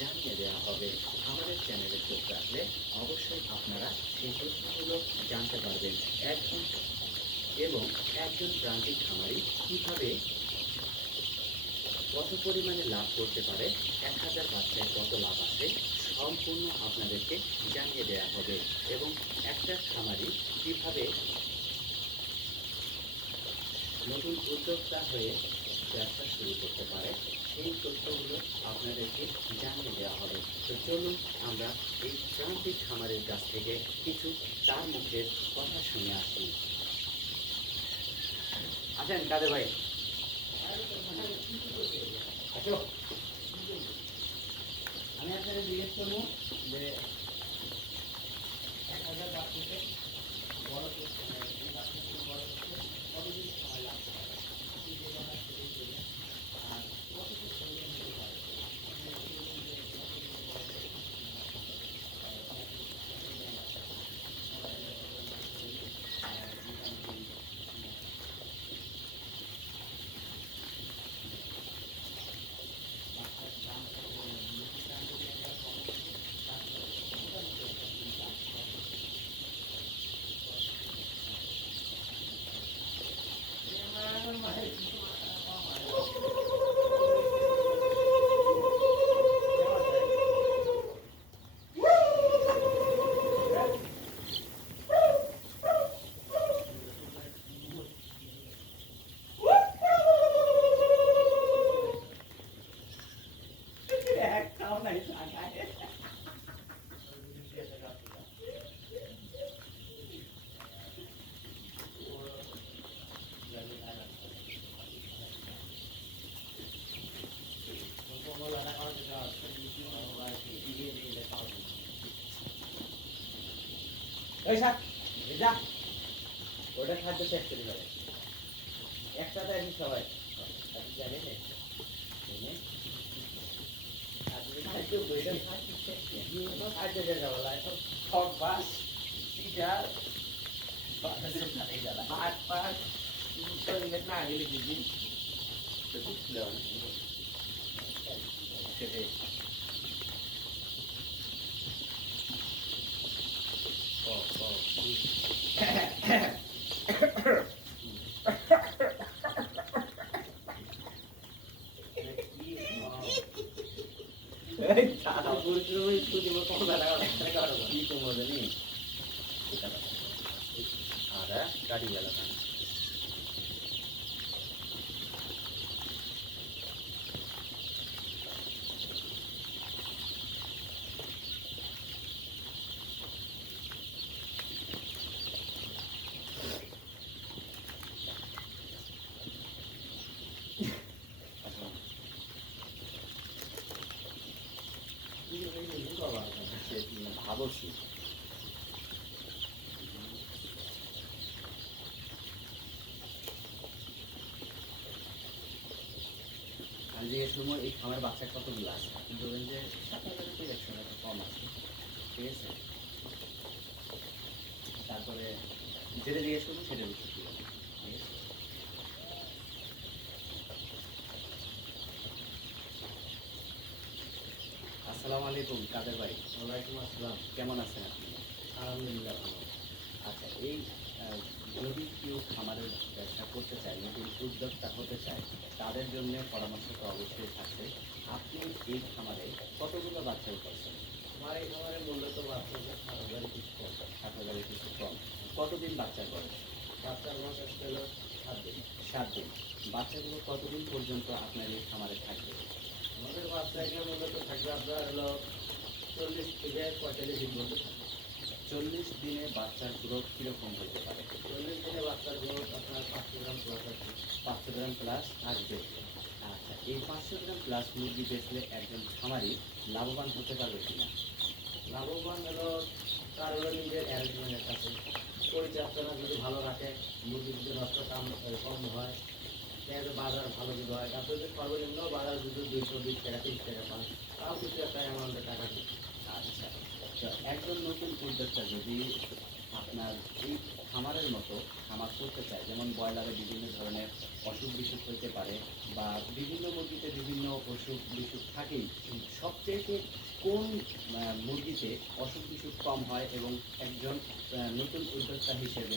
জানিয়ে দেওয়া হবে। আমাদের চ্যানেলে চোখ রাখলে অবশ্যই আপনারা সেই তথ্যগুলো জানতে পারবেন। একজন এবং একজন প্রান্তিক খামারি কীভাবে কত পরিমাণে লাভ করতে পারে, 1000 বাচ্চায় কত লাভ আসে, সম্পূর্ণ আপনাদেরকে জানিয়ে দেওয়া হবে। এবং একটা খামারি কীভাবে নতুন উদ্যোক্তা হয়ে ব্যবসা শুরু করতে পারে, সেই তথ্যগুলো আপনাদেরকে জানিয়ে দেওয়া হবে। তো চলুন আমরা এই প্রান্তিক খামারের কাছ থেকে কিছু তার মুখের কথা শুনে আসি। আসেন কাদের ভাই, আসো। আমি আপনাদের জিজ্ঞেস করবো যে 1000 বাচ্চাকে বড় করতে বড় করতে কতদিন সময় লাগতে পারে, আর কতটুকু প্রয়োজন হতে পারে। ওটা খাদ্য শেষ করে যাবে একসাথে আসি সবাই, জানেন গাড়ি গেল ভাবছি যে সময় এই খামার বাচ্চা কতগুলো আছে, আপনি বলবেন যে 7,000 থেকে 100 টাকা কম আছে, ঠিক আছে। তারপরে যেটা জিজ্ঞেস করবো সেটা বিক্রি করবো, ঠিক আছে। আসসালামু আলাইকুম কাদের ভাই। ওয়ালাইকুম আসসালাম, কেমন আছেন আপনি? আলহামদুলিল্লাহ ভালো। আচ্ছা, এই যদি কেউ খামারের ব্যবসা করতে চায়, নতুন উদ্যোক্তা হতে চায়, তাদের জন্য পরামর্শ তো অবশ্যই থাকবে। আপনি এই খামারে কতগুলো বাচ্চা উঠাচ্ছেন? আমার এই খামারে মূলত বাচ্চা 7,000 কিছু কম। 7,000 কিছু কম। কতদিন বাচ্চার বয়স? বাচ্চার বয়স আসতে হলো 7 দিন। 7 দিন। বাচ্চাগুলো কতদিন পর্যন্ত আপনার এই খামারে থাকবে? আমাদের বাচ্চাগুলো মূলত থাকবে আপনার হলো 40 থেকে 45 দিন মধ্যে থাকবে। 40 দিনে বাচ্চার গ্রোথ কীরকম হতে পারে? 40 দিনে বাচ্চার গ্রোথ আপনার 500 গ্রাম প্লাস আসবে। 500 গ্রাম প্লাস আসবে। আচ্ছা, এই 500 গ্রাম প্লাস মুরগি বেচলে একজন খামারি লাভবান হতে পারবে কিনা? লাভবান হলো তার হলো নিজের অ্যারেঞ্জমেন্টের কাছে, পরিচর্যা যদি ভালো রাখে, মুরগি যদি নষ্ট কম হয়, বাজার ভালো যদি হয়, তারপরে যদি সর্বনিম্ন বাজার যদি 220 টাকা 30 টাকা পান, তাও কিছু একটা অ্যামাউন্টের টাকা দিচ্ছে। আচ্ছা, তো একজন নতুন উদ্যোক্তা যদি আপনার এই খামারের মতো খামার করতে চায়, যেমন ব্রয়লারে বিভিন্ন ধরনের অসুখ বিসুখ হতে পারে বা বিভিন্ন মুরগিতে বিভিন্ন অসুখ বিসুখ থাকেই, সবচেয়ে কোন মুরগিতে অসুখ বিসুখ কম হয় এবং একজন নতুন উদ্যোক্তা হিসেবে